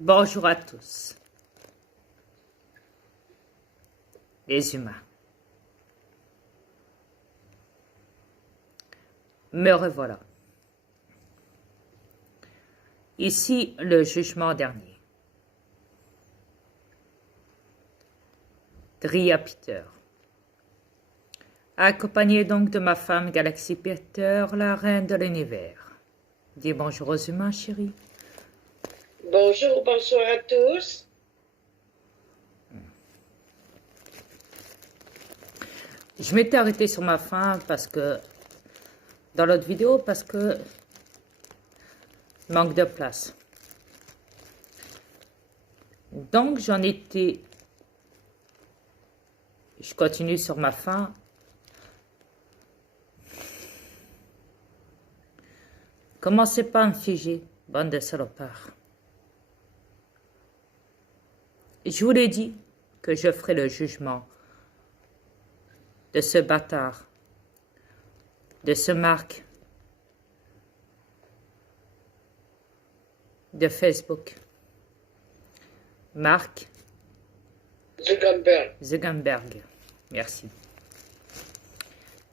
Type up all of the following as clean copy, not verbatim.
Bonjour à tous, les humains. Me revoilà. Ici, le jugement dernier. Dria Peter. Accompagné donc de ma femme Galaxy Peter, la reine de l'univers. Dis bonjour aux humains, chérie. Bonjour, bonsoir à tous. Je m'étais arrêté sur ma femme parce que, dans l'autre vidéo, parce que manque de place. Donc j'en étais, je continue sur ma fin. Commencez pas à me figer, bande de salopards. Je vous l'ai dit que je ferai le jugement de ce bâtard, de ce Mark de Facebook. Mark Zuckerberg. Merci.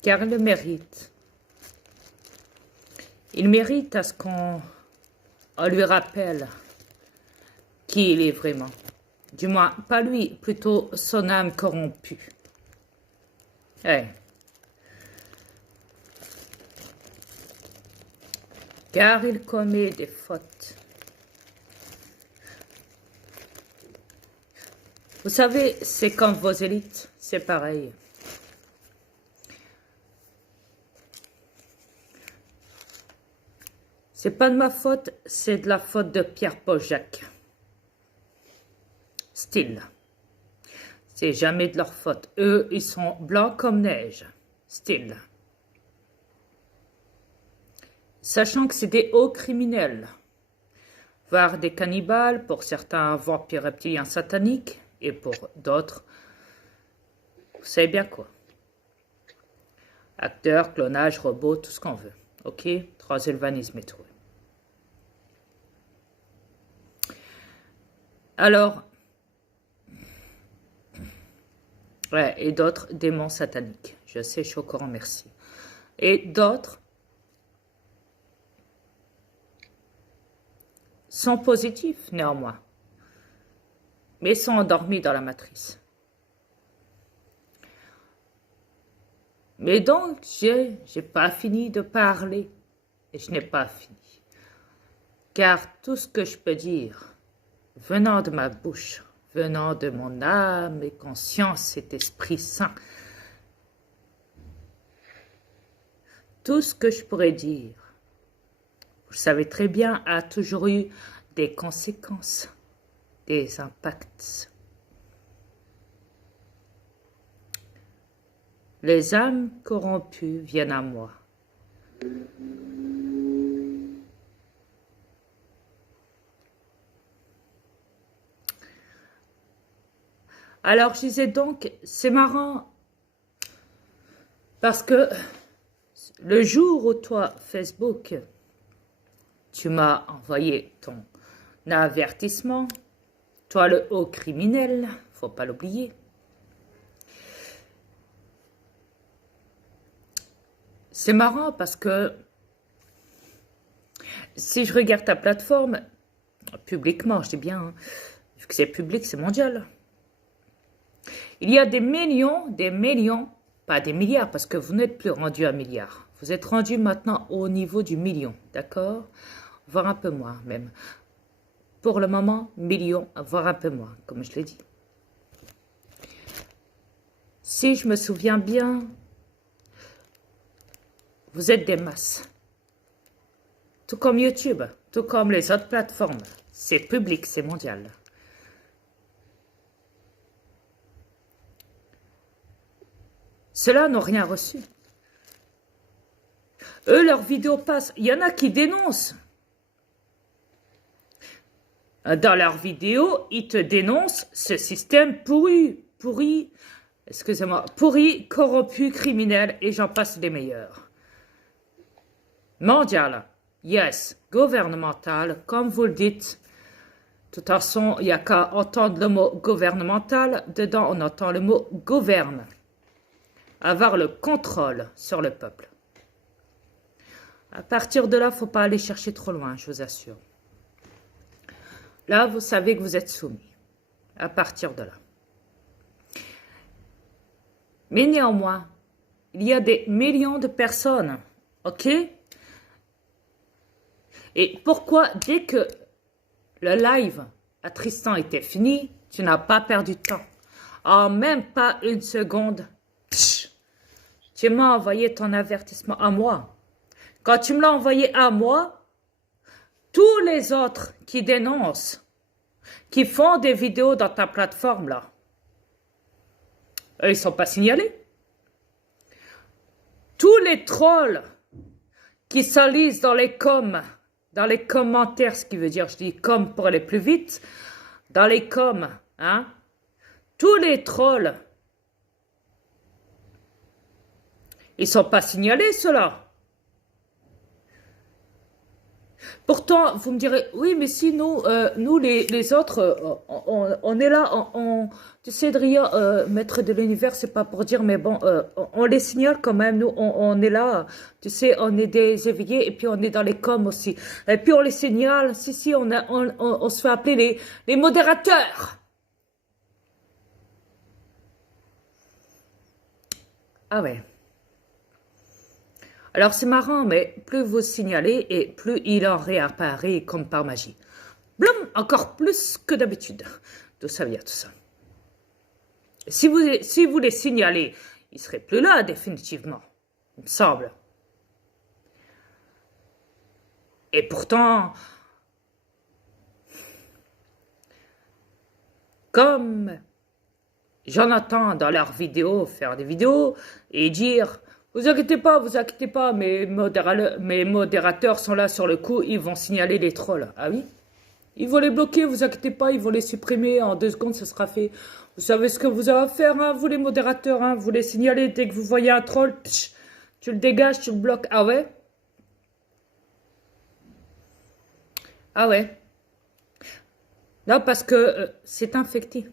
Car il le mérite. Il mérite à ce qu'on lui rappelle qui il est vraiment. Du moins, pas lui, plutôt son âme corrompue. Ouais. Car il commet des fautes. Vous savez, c'est comme vos élites, c'est pareil. C'est pas de ma faute, c'est de la faute de Pierre-Paul Jacques. Style. C'est jamais de leur faute. Eux, ils sont blancs comme neige. Style. Sachant que c'est des hauts criminels, voire des cannibales, pour certains vampires reptiliens sataniques, et pour d'autres, vous savez bien quoi. Acteurs, clonage, robots, tout ce qu'on veut. Ok, transylvanisme et tout. Alors, ouais, et d'autres démons sataniques. Je sais, je suis au courant, merci. Et d'autres sont positifs néanmoins, mais sont endormis dans la matrice. Mais donc, j'ai pas fini de parler, et je n'ai pas fini. Car tout ce que je peux dire, venant de ma bouche, venant de mon âme et conscience et Esprit Saint, tout ce que je pourrais dire, vous le savez très bien, a toujours eu des conséquences, des impacts. Les âmes corrompues viennent à moi. Alors je disais donc, c'est marrant, parce que le jour où toi, Facebook, tu m'as envoyé ton avertissement, toi le haut criminel, faut pas l'oublier. C'est marrant parce que si je regarde ta plateforme, publiquement, je dis bien, hein, vu que c'est public, c'est mondial. Il y a des millions, pas des milliards, parce que vous n'êtes plus rendu à milliards. Vous êtes rendu maintenant au niveau du million, d'accord? Voire un peu moins même. Pour le moment, million, voire un peu moins, comme je l'ai dit. Si je me souviens bien, vous êtes des masses. Tout comme YouTube, tout comme les autres plateformes. C'est public, c'est mondial. Ceux-là n'ont rien reçu. Eux, leurs vidéos passent. Il y en a qui dénoncent. Dans leurs vidéos, ils te dénoncent ce système pourri, excusez-moi, pourri, corrompu, criminel, et j'en passe les meilleurs. Mondial, yes, gouvernemental, comme vous le dites, toute façon, il n'y a qu'à entendre le mot gouvernemental. Dedans, on entend le mot gouverne. Avoir le contrôle sur le peuple. À partir de là, il ne faut pas aller chercher trop loin, je vous assure. Là, vous savez que vous êtes soumis. À partir de là. Mais néanmoins, il y a des millions de personnes, ok? Et pourquoi, dès que le live à Tristan était fini, tu n'as pas perdu de temps? En même pas une seconde, tu m'as envoyé ton avertissement à moi. Quand tu me l'as envoyé à moi, tous les autres qui dénoncent, qui font des vidéos dans ta plateforme là, eux, ils ne sont pas signalés. Tous les trolls qui s'enlisent dans les commentaires, ce qui veut dire, je dis comme pour aller plus vite, dans les coms, hein, tous les trolls, ils ne sont pas signalés, ceux-là. Pourtant, vous me direz, oui, mais si nous, les autres, on est là, tu sais, Dria, maître de l'univers, c'est pas pour dire, mais bon, on les signale quand même, nous, on est là, tu sais, on est des éveillés, et puis on est dans les coms aussi. Et puis on les signale, si, on se fait appeler les modérateurs. Ah ouais. Alors c'est marrant, mais plus vous signalez et plus il en réapparaît comme par magie. Blum, encore plus que d'habitude. D'où ça vient tout ça? Si vous les signalez, ils ne seraient plus là définitivement, il me semble. Et pourtant, comme j'en entends dans leurs vidéos, faire des vidéos et dire... Vous inquiétez pas, mes modérateurs sont là sur le coup, ils vont signaler les trolls. Ah oui? Ils vont les bloquer, vous inquiétez pas, ils vont les supprimer, en 2 secondes, ce sera fait. Vous savez ce que vous avez à faire, hein, vous les modérateurs, hein, vous les signalez dès que vous voyez un troll, tu le dégages, tu le bloques. Ah ouais? Ah ouais? Non, parce que c'est infecté.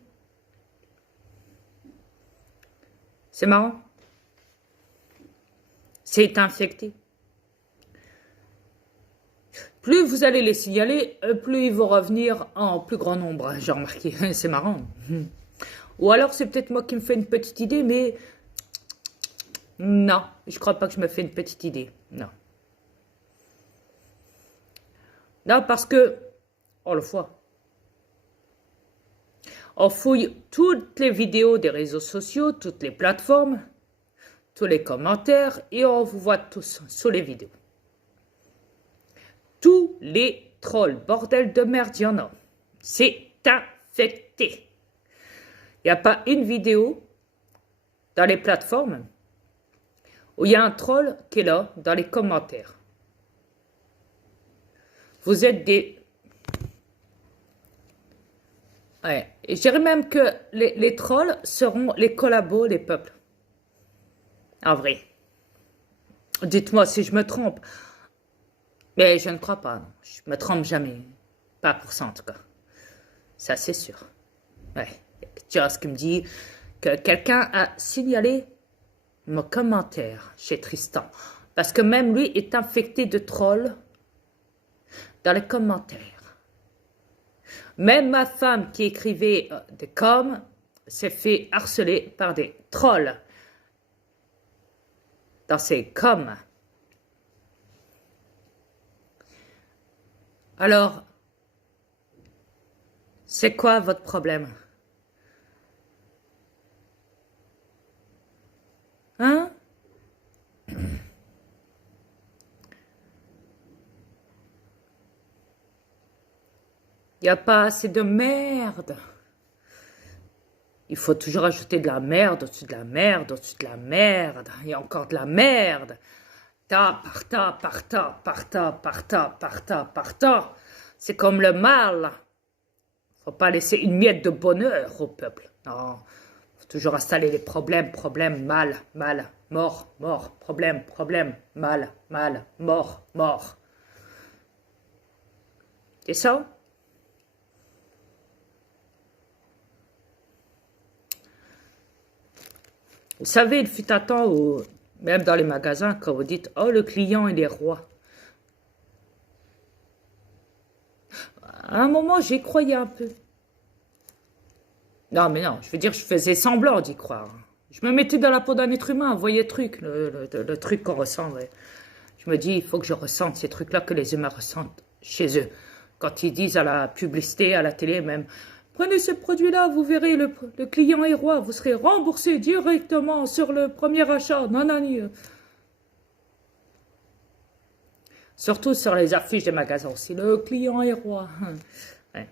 C'est marrant. C'est infecté. Plus vous allez les signaler, plus ils vont revenir en plus grand nombre. J'ai remarqué, c'est marrant. Ou alors c'est peut-être moi qui me fais une petite idée, mais non, je crois pas que je me fais une petite idée. Non. Non, parce que, on le voit. On fouille toutes les vidéos des réseaux sociaux, toutes les plateformes, tous les commentaires, et on vous voit tous sous les vidéos. Tous les trolls, bordel de merde, il y en a. C'est infecté. Il n'y a pas une vidéo dans les plateformes où il y a un troll qui est là, dans les commentaires. Vous êtes des... Ouais. Et je dirais même que les trolls seront les collabos, les peuples. En vrai. Dites-moi si je me trompe. Mais je ne crois pas. Non. Je me trompe jamais. Pas pour ça en tout cas. Ça c'est sûr. Ouais. Tu vois ce qui me dit que quelqu'un a signalé mon commentaire chez Tristan. Parce que même lui est infecté de trolls dans les commentaires. Même ma femme qui écrivait des coms s'est fait harceler par des trolls dans ses coms. Alors, c'est quoi votre problème? Hein? Il n'y a pas assez de merde. Il faut toujours ajouter de la merde au-dessus de la merde, au-dessus de la merde. Il y a encore de la merde. Tas, par tas, par tas, par tas, par tas, par tas, par tas. C'est comme le mal. Faut pas laisser une miette de bonheur au peuple. Non. Faut toujours installer les problèmes, problème, mal, mal, mort, mort, problème, problème, mal, mal, mort, mort. C'est ça? Vous savez, il fut un temps où, même dans les magasins, quand vous dites « Oh, le client, il est roi ». À un moment, j'y croyais un peu. Non, mais non, je veux dire, je faisais semblant d'y croire. Je me mettais dans la peau d'un être humain, vous voyez le truc, le truc qu'on ressent. Ouais. Je me dis, il faut que je ressente ces trucs-là que les humains ressentent chez eux. Quand ils disent à la publicité, à la télé même, prenez ce produit-là, vous verrez, le client est roi, vous serez remboursé directement sur le premier achat. Non, non, non. Surtout sur les affiches des magasins aussi. Le client est roi. Ouais.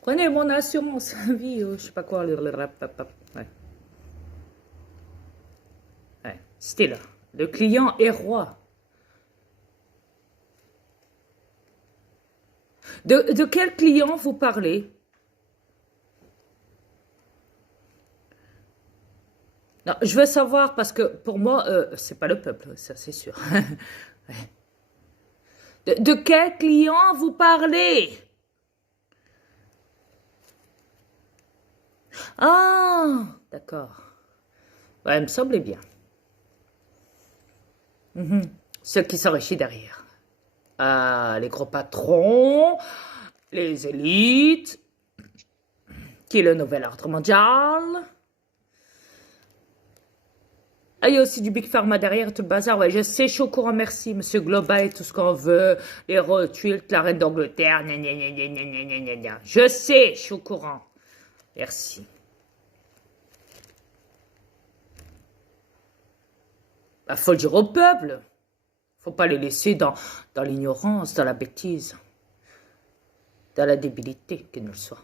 Prenez mon assurance vie, je sais pas quoi. Ouais. Ouais. C'était là. Le client est roi. De quel client vous parlez? Non, je veux savoir parce que pour moi, c'est pas le peuple, ça c'est sûr. Ouais. De quel client vous parlez? Ah, d'accord. Ouais, il me semblait bien. Ceux qui s'enrichissent derrière. Ah, les gros patrons, les élites, qui est le nouvel ordre mondial. Ah, il y a aussi du Big Pharma derrière, tout le bazar. Ouais, je sais, je suis au courant, merci, Monsieur Global et tout ce qu'on veut. Les Rothschild, la reine d'Angleterre, gna gna gna gna gna gna gna gna. Je sais, je suis au courant. Merci. Bah, faut le dire au peuple. Faut pas les laisser dans l'ignorance, dans la bêtise, dans la débilité, qu'ils ne le soient.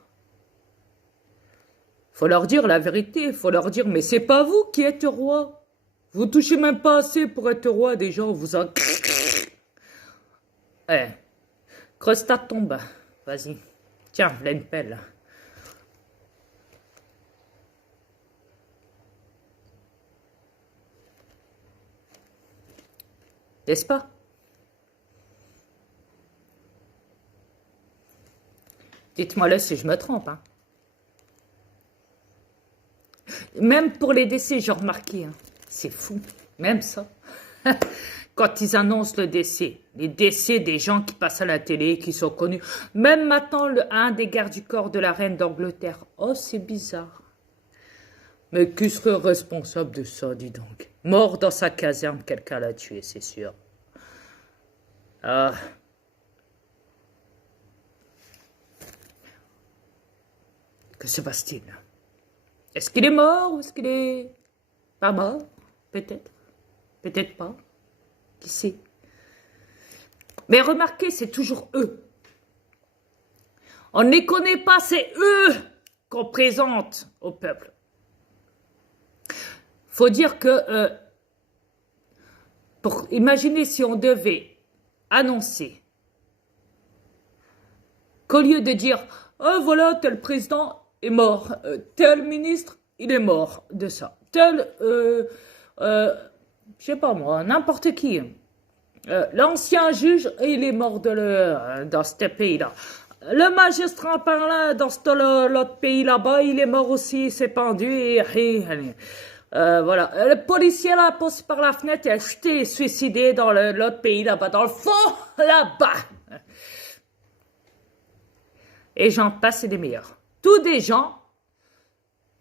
Faut leur dire la vérité, faut leur dire, mais c'est pas vous qui êtes roi. Vous touchez même pas assez pour être roi, des gens vous en... Eh, creuse ta tombe, vas-y. Tiens, là une pelle. N'est-ce pas? Dites-moi-le si je me trompe, hein. Même pour les décès, j'ai remarqué, hein. C'est fou, même ça. Quand ils annoncent le décès, les décès des gens qui passent à la télé, qui sont connus. Même maintenant, un des gardes du corps de la reine d'Angleterre. Oh, c'est bizarre. Mais qui serait responsable de ça, dis donc? Mort dans sa caserne, quelqu'un l'a tué, c'est sûr. Ah. Que se passe-t-il? Est-ce qu'il est mort ou est-ce qu'il est pas mort? Peut-être. Peut-être pas. Qui sait? Mais remarquez, c'est toujours eux. On ne les connaît pas, c'est eux qu'on présente au peuple. Faut dire que, imaginez si on devait annoncer qu'au lieu de dire « Oh voilà, tel président est mort, tel ministre, il est mort de ça, tel, je sais pas moi, n'importe qui, l'ancien juge, il est mort dans ce pays-là. Le magistrat par là, dans l'autre pays là-bas, il est mort aussi, il s'est pendu, voilà. Le policier là, passe par la fenêtre, il a chuté, suicidé dans l'autre pays là-bas, dans le fond, là-bas. Et j'en passe, c'est des meilleurs. Tous des gens,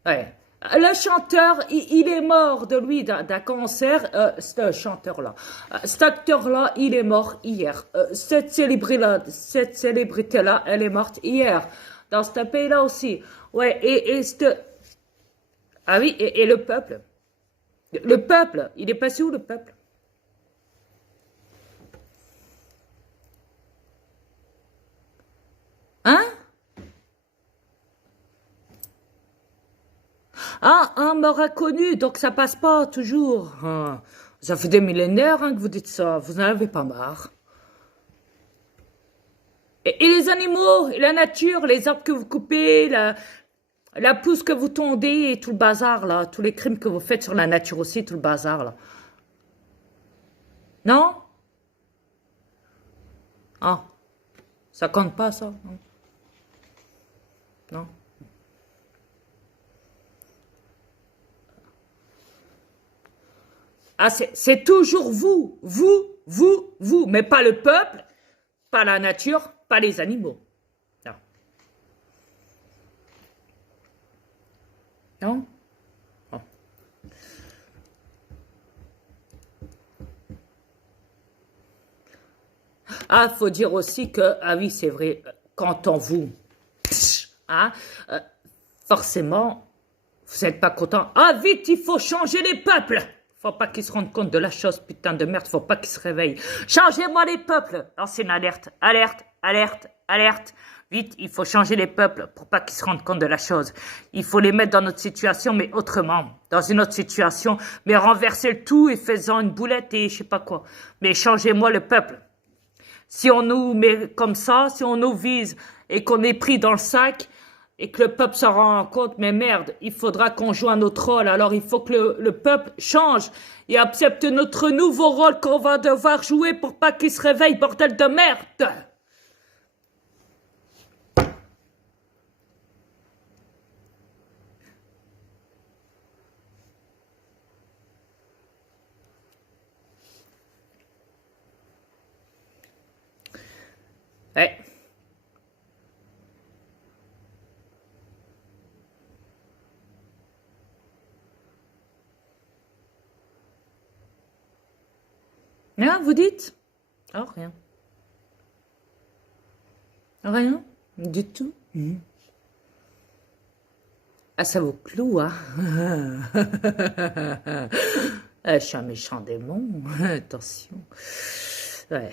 ouais. Le chanteur, il est mort de lui d'un cancer, ce chanteur-là. Cet acteur-là, il est mort hier. Cette célébrité-là, elle est morte hier. Dans ce pays-là aussi. Ouais, ah oui, et le peuple. Le peuple, il est passé où le peuple? Hein? Ah, un m'aura connu, donc ça passe pas toujours. Ah, ça fait des millénaires hein, que vous dites ça, vous n'en avez pas marre. Et les animaux, et la nature, les arbres que vous coupez, la pousse que vous tondez et tout le bazar là, tous les crimes que vous faites sur la nature aussi, tout le bazar là. Non? Ah, ça compte pas ça? Non? Non. Ah, c'est toujours vous, vous, mais pas le peuple, pas la nature, pas les animaux. Non. Non? Bon. Ah, faut dire aussi que, ah oui, c'est vrai, quand on vous, hein, euh, forcément, vous n'êtes pas content. Ah, vite, il faut changer les peuples. Faut pas qu'ils se rendent compte de la chose, putain de merde, faut pas qu'ils se réveillent. Changez-moi les peuples. Lancez une alerte, alerte, alerte, alerte. Vite, il faut changer les peuples pour pas qu'ils se rendent compte de la chose. Il faut les mettre dans notre situation, mais autrement. Dans une autre situation, mais renverser le tout et faisant une boulette et je sais pas quoi. Mais changez-moi le peuple. Si on nous met comme ça, si on nous vise et qu'on est pris dans le sac et que le peuple s'en rend compte, mais merde, il faudra qu'on joue un autre rôle. Alors il faut que le peuple change et accepte notre nouveau rôle qu'on va devoir jouer pour pas qu'il se réveille, bordel de merde. Ouais. Hein, vous dites? Oh, rien. Rien du tout. Ah, ça vous cloue, hein? Je suis un méchant démon. Attention. Ouais.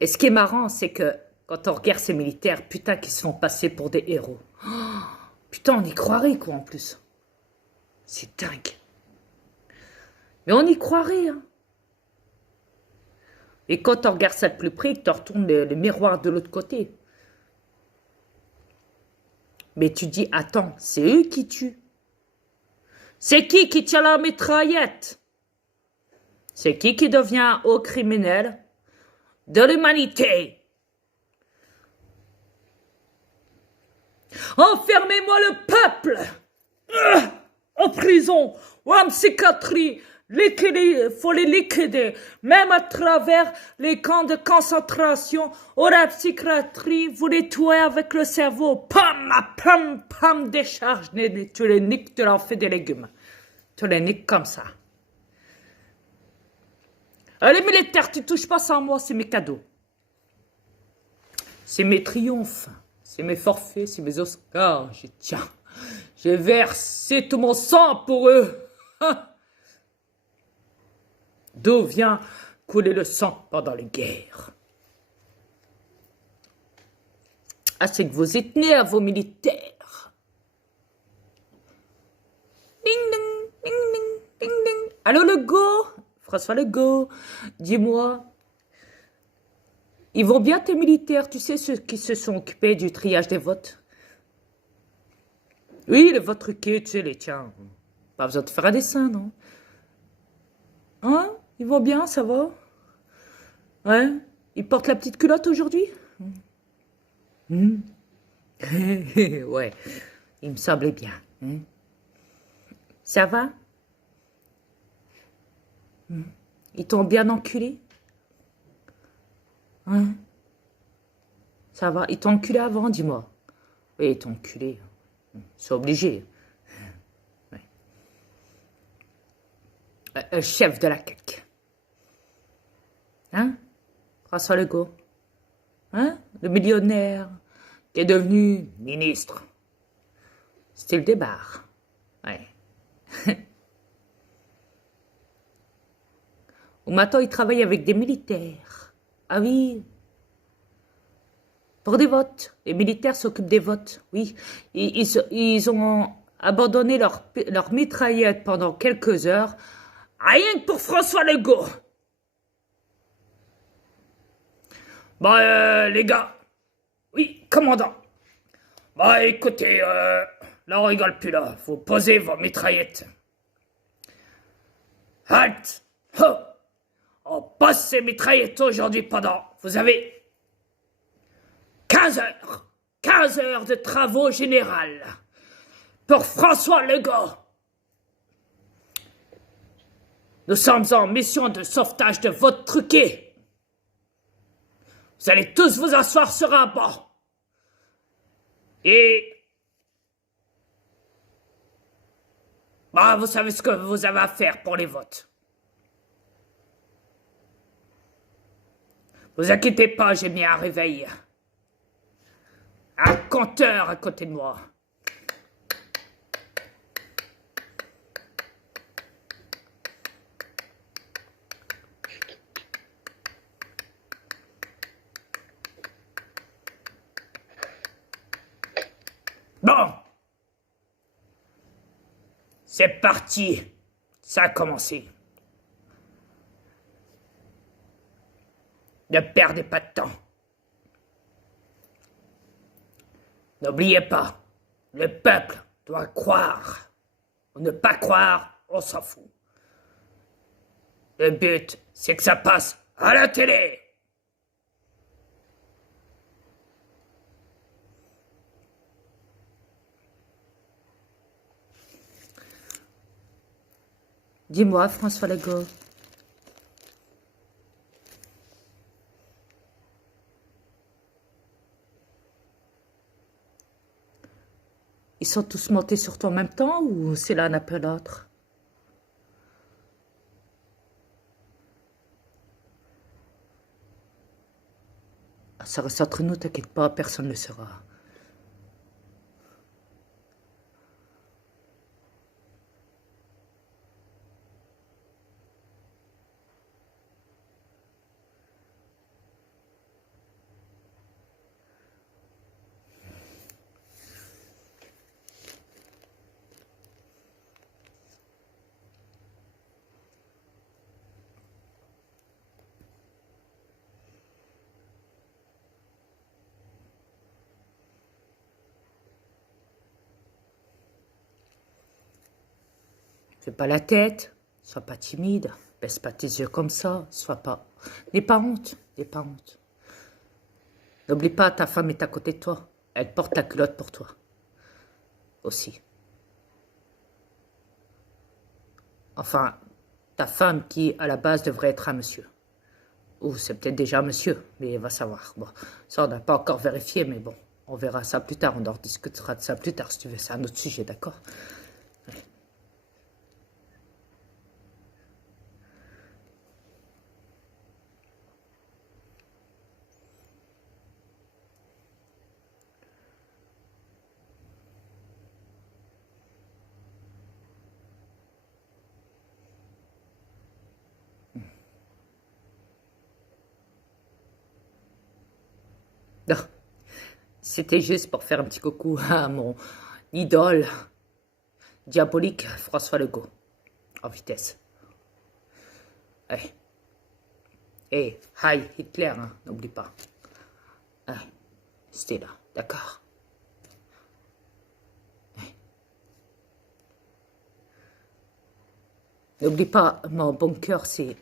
Et ce qui est marrant, c'est que quand on regarde ces militaires, putain, qui se font passer pour des héros. Oh, putain, on y croirait, quoi, en plus. C'est dingue. Mais on y croirait, hein. Et quand on regarde ça de plus près, tu retournes le miroir de l'autre côté. Mais tu dis, attends, c'est eux qui tuent. C'est qui tient la mitraillette? C'est qui devient un haut criminel de l'humanité? Enfermez-moi le peuple en prison ou en psychiatrie. Faut les liquider, même à travers les camps de concentration ou la psychiatrie, vous les tuez avec le cerveau. Pam, pam, pam, décharge, tu les niques, tu leur fais des légumes. Tu les niques comme ça. Les militaires, tu touches pas ça à moi, c'est mes cadeaux. C'est mes triomphes, c'est mes forfaits, c'est mes Oscars. J'ai versé tout mon sang pour eux. D'où vient couler le sang pendant les guerres? Ah, c'est que vous êtes nés à vos militaires. Ding, ding, ding, ding, ding, ding. Allô, Legault? François Legault, dis-moi. Ils vont bien, tes militaires, tu sais, ceux qui se sont occupés du triage des votes? Oui, les votes truqués, tu sais, les tiens. Pas besoin de faire un dessin, non? Hein? Ils vont bien, ça va? Ouais? Ils portent la petite culotte aujourd'hui? Ouais, il me semblait bien. Ça va? Ils t'ont bien enculé? Hein? Ça va? Ils t'ont enculé avant, dis-moi. Oui, ils t'ont enculé. C'est obligé. Ouais. Chef de la CAQ. Hein? François Legault. Hein? Le millionnaire qui est devenu ministre. C'était le débarre. Ouais. Ou maintenant, il travaille avec des militaires. Ah oui. Pour des votes. Les militaires s'occupent des votes. Oui. Ils ont abandonné leur mitraillette pendant quelques heures. Rien que pour François Legault. Bah, les gars. Oui, commandant. Bah, écoutez, là on rigole plus là. Vous posez vos mitraillettes. Halte! Oh! On pose ces mitraillettes aujourd'hui pendant... Vous avez 15 heures. 15 heures de travaux généraux. Pour François Legault. Nous sommes en mission de sauvetage de votre truqué. Vous allez tous vous asseoir sur un banc. Et... bah, vous savez ce que vous avez à faire pour les votes. Vous inquiétez pas, j'ai mis un réveil. Un compteur à côté de moi. Bon. C'est parti. Ça a commencé. Ne perdez pas de temps. N'oubliez pas, le peuple doit croire. Ou ne pas croire, on s'en fout. Le but, c'est que ça passe à la télé. Dis-moi, François Legault. Ils sont tous montés sur toi en même temps ou c'est l'un après l'autre? Ça reste entre nous, t'inquiète pas, personne ne le saura. Fais pas la tête, sois pas timide, baisse pas tes yeux comme ça, sois pas... N'aie pas honte, n'aie pas honte. N'oublie pas, ta femme est à côté de toi, elle porte la culotte pour toi. Aussi. Enfin, ta femme qui, à la base, devrait être un monsieur. Ou c'est peut-être déjà un monsieur, mais va savoir. Bon, ça, on n'a pas encore vérifié, mais bon, on verra ça plus tard, on en discutera de ça plus tard, si tu veux, c'est un autre sujet, d'accord? Non, c'était juste pour faire un petit coucou à mon idole diabolique, François Legault, en vitesse. Hey. Hey, hi Hitler, hein, n'oublie pas. Hey, c'était là, d'accord. Hey. N'oublie pas, mon bunker, c'est...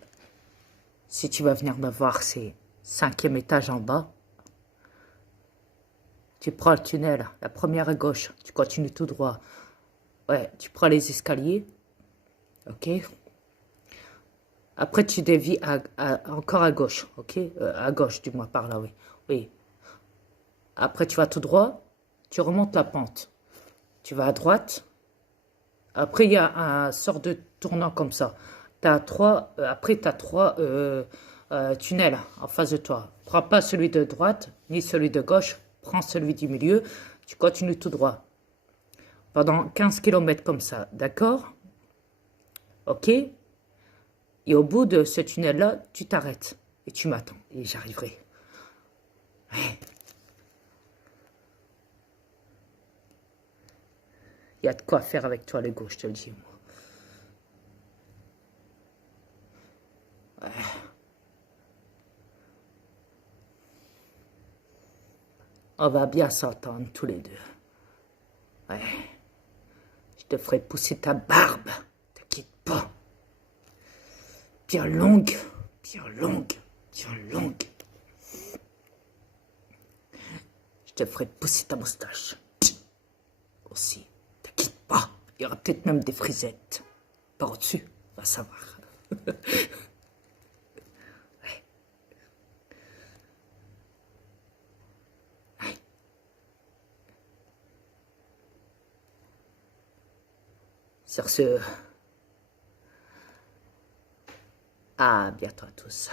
Si tu vas venir me voir, c'est 5e étage en bas. Tu prends le tunnel, la première à gauche, tu continues tout droit. Ouais, tu prends les escaliers, ok? Après, tu dévies encore à gauche, ok? À gauche, du moins, par là, oui. Oui. Après, tu vas tout droit, tu remontes la pente. Tu vas à droite. Après, il y a un sort de tournant comme ça. Après, tu as trois tunnels en face de toi. Prends pas celui de droite, ni celui de gauche. Prends celui du milieu. Tu continues tout droit. Pendant 15 km comme ça, d'accord? Ok? Et au bout de ce tunnel-là, tu t'arrêtes. Et tu m'attends. Et j'arriverai. Ouais. Il y a de quoi faire avec toi, Legault, je te le dis, moi. Ouais. On va bien s'entendre tous les deux. Ouais. te ferai pousser ta barbe. T'inquiète pas. Bien longue, bien longue, bien longue. Je te ferai pousser ta moustache. Aussi, t'inquiète pas. Il y aura peut-être même des frisettes. Par au-dessus, va savoir. Sur ce, à bientôt à tous.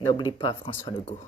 N'oublie pas François Legault.